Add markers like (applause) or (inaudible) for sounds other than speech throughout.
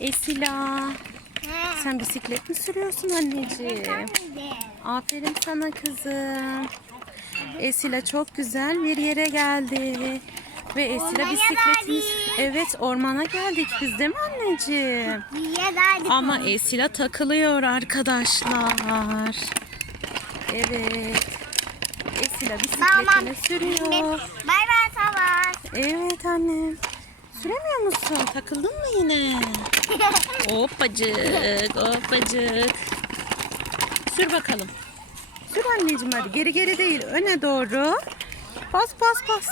Esila. Sen bisiklet mi sürüyorsun anneciğim? Aferin sana kızım. Esila çok güzel bir yere geldi. Ve Esila Ormana bisikletini... geldik. Evet ormana geldik biz değil mi anneciğim? Ama? Esila takılıyor arkadaşlar. Evet. Esila bisikletini sürüyor. Bay bay Savaş. Evet annem. Süremiyor musun? Takıldın mı yine? (laughs) Hoppacık, hoppacık. Sür bakalım. Sür anneciğim hadi. Geri geri değil, öne doğru. Bas bas bas.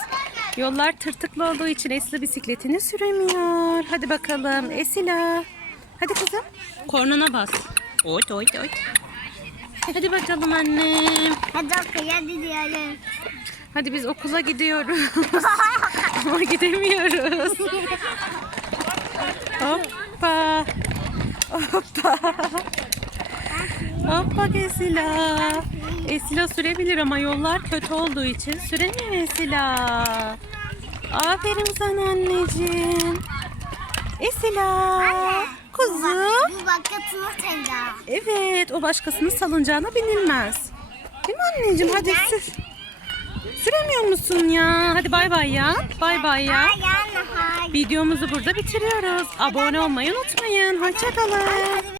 Yollar tırtıklı olduğu için Esila bisikletini süremiyor. Hadi bakalım Esila. Hadi kızım. Kornuna bas. Oyt oyt oyt. Hadi bakalım annem. Hadi okula gidiyorum. Hadi biz okula gidiyoruz. (laughs) Ama gidemiyoruz. (laughs) Hoppa. Hoppa. Hoppa Esila. Esila sürebilir ama yollar kötü olduğu için süremiyor Esila. Aferin sana anneciğim. Esila. Kuzum. Bu bakatını senda. Evet o başkasının salıncağına binilmez. Değil mi anneciğim? Hadi sür. Süremiyor musun ya? Hadi bay bay ya. Bay bay ya. Videomuzu burada bitiriyoruz. Abone olmayı unutmayın. Hoşçakalın.